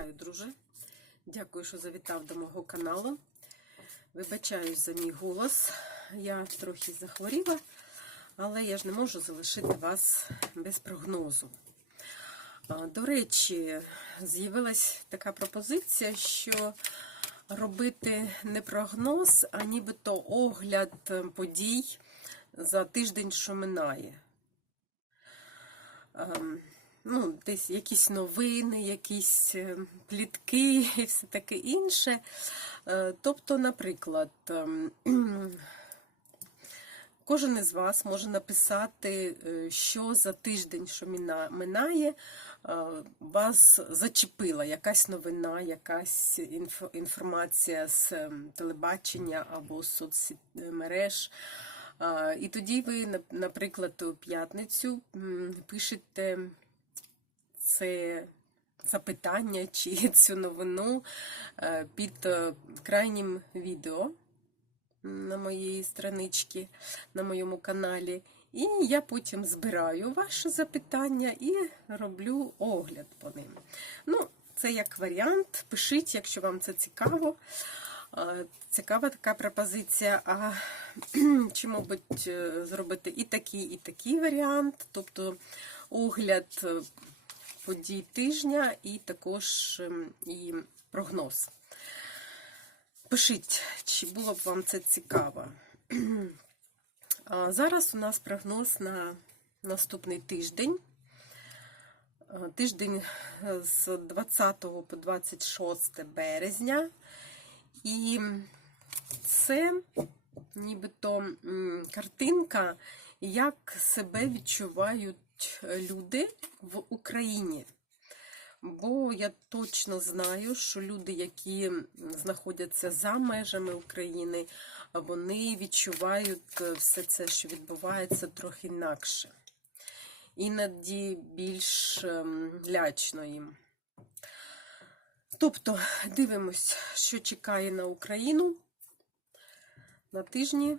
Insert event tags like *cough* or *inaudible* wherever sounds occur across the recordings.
Вітаю, друже. Дякую, що завітав до мого каналу. Вибачаюсь за мій голос. Я трохи захворіла, але я ж не можу залишити вас без прогнозу. До речі, з'явилась така пропозиція, що робити не прогноз, а нібито огляд подій за тиждень, що минає. Ну, десь якісь новини, якісь е, плітки *laughs* і все таке інше. Е, Тобто, наприклад, ем, *clears throat* кожен із вас може написати, е, що за тиждень, що минає, вас зачепила якась новина, якась інформація з ем, телебачення або соцмереж. І тоді ви, наприклад, у п'ятницю пишете це запитання чи *laughs* цю новину е, під е, крайнім відео на моїй страничці, на моєму каналі. І я потім збираю ваші запитання і роблю огляд по ним. Ну, це як варіант. Пишіть, якщо вам це цікаво. Е, Цікава така пропозиція. А *clears throat* чи, мабуть, зробити і такий, і такий варіант, тобто огляд подій тижня і також ем, і прогноз. Пишіть, чи було б вам це цікаво. А зараз у нас прогноз на наступний тиждень. Тиждень е, з 20 по 26 березня. І це нібито картинка, як себе відчувають люди в Україні. Бо я точно знаю, що люди, які знаходяться за межами України, вони відчувають е, все це, що відбувається, трохи інакше. Іноді більш ем, лячно їм. Тобто, дивимось, що чекає на Україну на тижні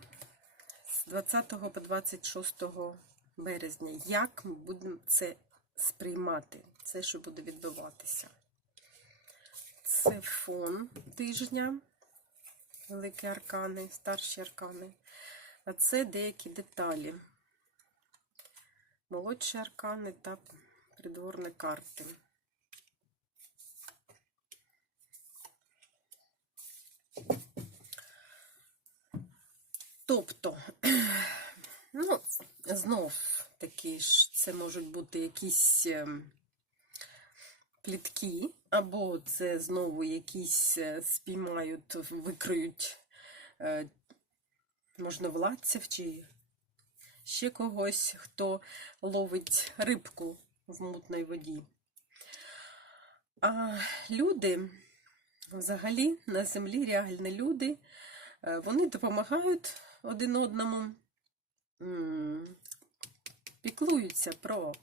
з 20 по 26 березня. Як ми будемо це сприймати, це, що буде відбуватися? Це фон тижня, великі аркани, старші аркани. А це деякі деталі. Молодші аркани та придворні карти. Тобто, ну, знов таки ж, це можуть бути якісь ем, плітки, або це знову якісь е, спіймають, викриють е, можновладців чи ще когось, хто ловить рибку в мутній воді. А люди, взагалі, на землі реальні люди, е, вони допомагають один одному, піклуються про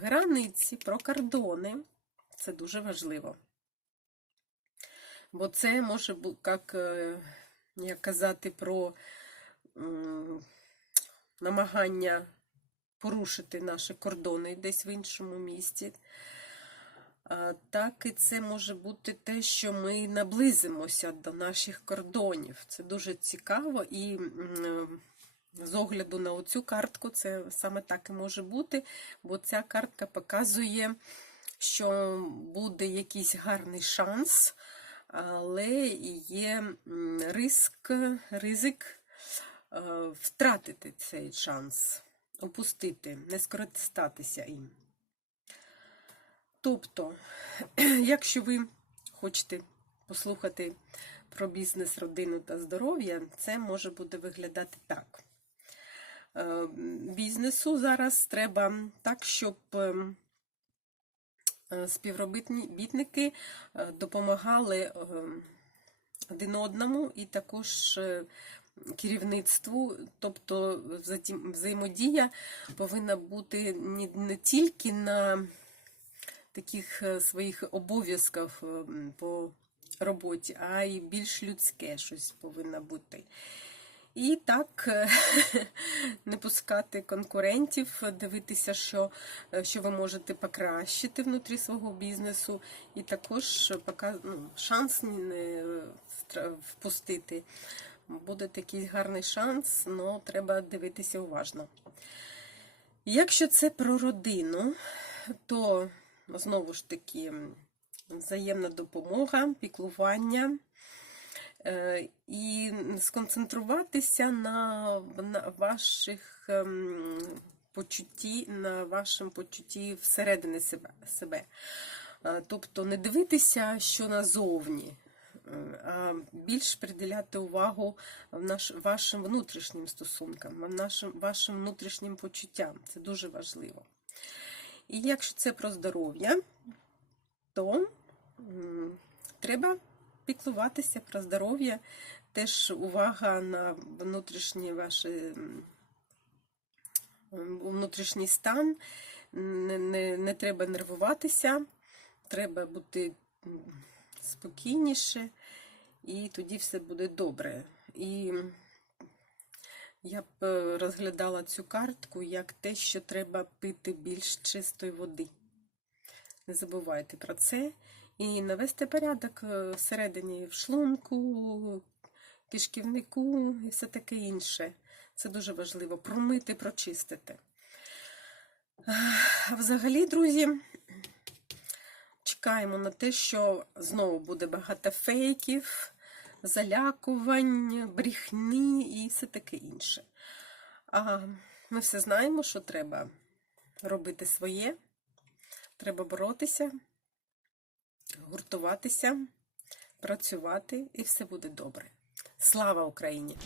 границі, про кордони. Це дуже важливо. Бо це може як, е, як казати, про намагання порушити наші кордони десь в іншому місті. Так і це може бути те, що ми наблизимося до наших кордонів. Це дуже цікаво і з огляду на оцю картку це саме так і може бути, бо ця картка показує, що буде якийсь гарний шанс, але є риск, ризик е, втратити цей шанс, опустити, не скористатися їм. Тобто, *clears throat* якщо ви хочете послухати про бізнес, родину та здоров'я, це може буде виглядати так. Е, Бізнесу зараз треба так, щоб ем, е, співробітники е, допомагали один одному і також е, керівництву, тобто взаємодія повинна бути не, тільки на таких е, своїх обов'язках е, по роботі, а й більш людське щось повинно бути. І так е, *laughs* не пускати конкурентів, дивитися, що, е, що ви можете покращити внутрі свого бізнесу, і також пока- ну, шанс не впустити. Буде такий гарний шанс, але треба дивитися уважно. Якщо це про родину, то знову ж таки взаємна допомога, піклування е, і сконцентруватися на, на ваших ем, почутті, на вашому почутті всередини себе. Е, Тобто не дивитися, що назовні, е, а більш приділяти увагу наш, вашим внутрішнім стосункам, нашим, вашим внутрішнім почуттям. Це дуже важливо. І якщо це про здоров'я, то треба піклуватися про здоров'я, теж увага на внутрішнє ваше м, внутрішній стан. Не, не, не треба нервуватися, треба бути спокійніше, і тоді все буде добре. І я б е, розглядала цю картку як те, що треба пити більш чистої води. Не забувайте про це. І навести порядок е, всередині в шлунку, кишківнику і все таке інше. Це дуже важливо. Промити, прочистити. Взагалі, друзі, чекаємо на те, що знову буде багато фейків, залякувань, брехні і все таке інше. А ми все знаємо, що треба робити своє, треба боротися, гуртуватися, працювати, і все буде добре. Слава Україні!